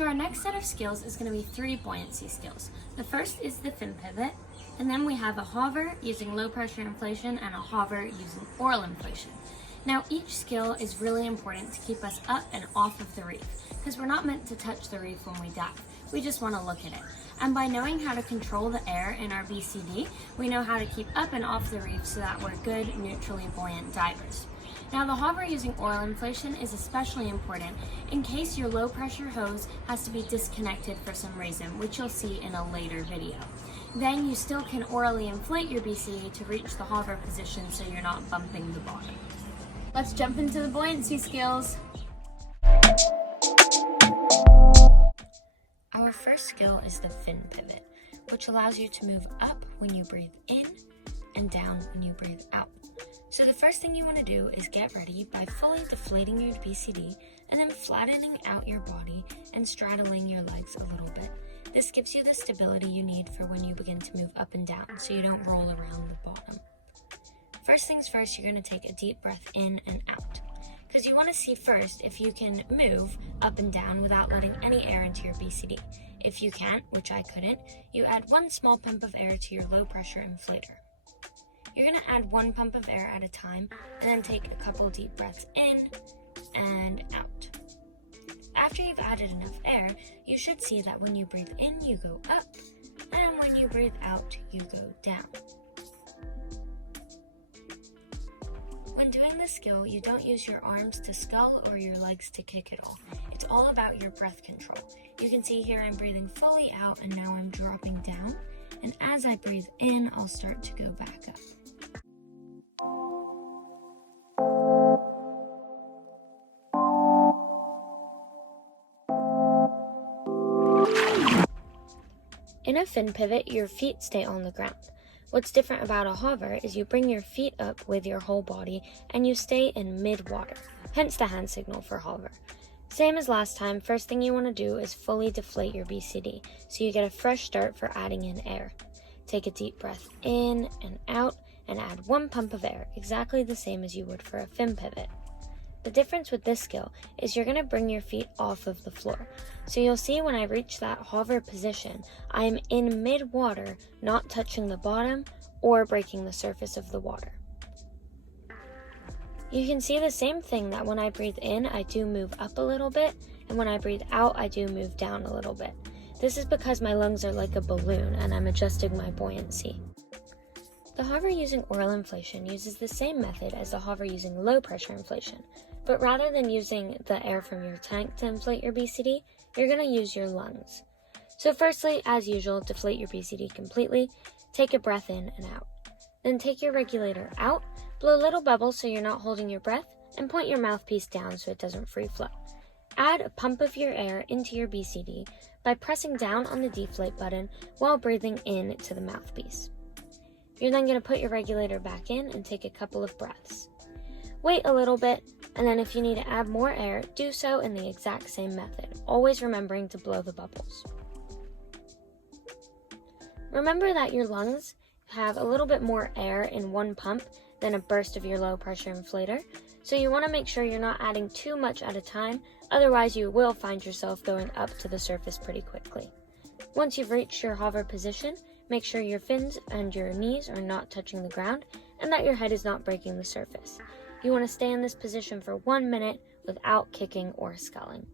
So our next set of skills is going to be 3 buoyancy skills. The first is the fin pivot, and then we have a hover using low pressure inflation and a hover using oral inflation. Now each skill is really important to keep us up and off of the reef, because we're not meant to touch the reef when we dive. We just want to look at it. And by knowing how to control the air in our BCD, we know how to keep up and off the reef so that we're good, neutrally buoyant divers. Now the hover using oral inflation is especially important in case your low pressure hose has to be disconnected for some reason, which you'll see in a later video. Then you still can orally inflate your BCD to reach the hover position so you're not bumping the bottom. Let's jump into the buoyancy skills. Our first skill is the fin pivot, which allows you to move up when you breathe in and down when you breathe out. So the first thing you want to do is get ready by fully deflating your BCD and then flattening out your body and straddling your legs a little bit. This gives you the stability you need for when you begin to move up and down so you don't roll around the bottom. First things first, you're going to take a deep breath in and out, because you want to see first if you can move up and down without letting any air into your BCD. If you can't, which I couldn't, you add 1 small pump of air to your low pressure inflator. You're going to add 1 pump of air at a time and then take a couple deep breaths in and out. After you've added enough air, you should see that when you breathe in, you go up, and when you breathe out, you go down. When doing this skill, you don't use your arms to scull or your legs to kick at all. It's all about your breath control. You can see here I'm breathing fully out and now I'm dropping down. And as I breathe in, I'll start to go back up. In a fin pivot, your feet stay on the ground. What's different about a hover is you bring your feet up with your whole body and you stay in mid-water, hence the hand signal for hover. Same as last time, first thing you want to do is fully deflate your BCD so you get a fresh start for adding in air. Take a deep breath in and out and add 1 pump of air, exactly the same as you would for a fin pivot. The difference with this skill is you're going to bring your feet off of the floor. So you'll see when I reach that hover position, I am in mid-water, not touching the bottom or breaking the surface of the water. You can see the same thing that when I breathe in, I do move up a little bit, and when I breathe out, I do move down a little bit. This is because my lungs are like a balloon and I'm adjusting my buoyancy. The hover using oral inflation uses the same method as the hover using low pressure inflation, but rather than using the air from your tank to inflate your BCD, you're going to use your lungs. So firstly, as usual, deflate your BCD completely, take a breath in and out. Then take your regulator out, blow little bubbles so you're not holding your breath, and point your mouthpiece down so it doesn't free flow. Add a pump of your air into your BCD by pressing down on the deflate button while breathing in to the mouthpiece. You're then going to put your regulator back in and take a couple of breaths. Wait a little bit, and then if you need to add more air, do so in the exact same method, always remembering to blow the bubbles. Remember that your lungs have a little bit more air in 1 pump than a burst of your low pressure inflator, so you want to make sure you're not adding too much at a time, otherwise you will find yourself going up to the surface pretty quickly. Once you've reached your hover position, make sure your fins and your knees are not touching the ground and that your head is not breaking the surface. You want to stay in this position for 1 minute without kicking or sculling.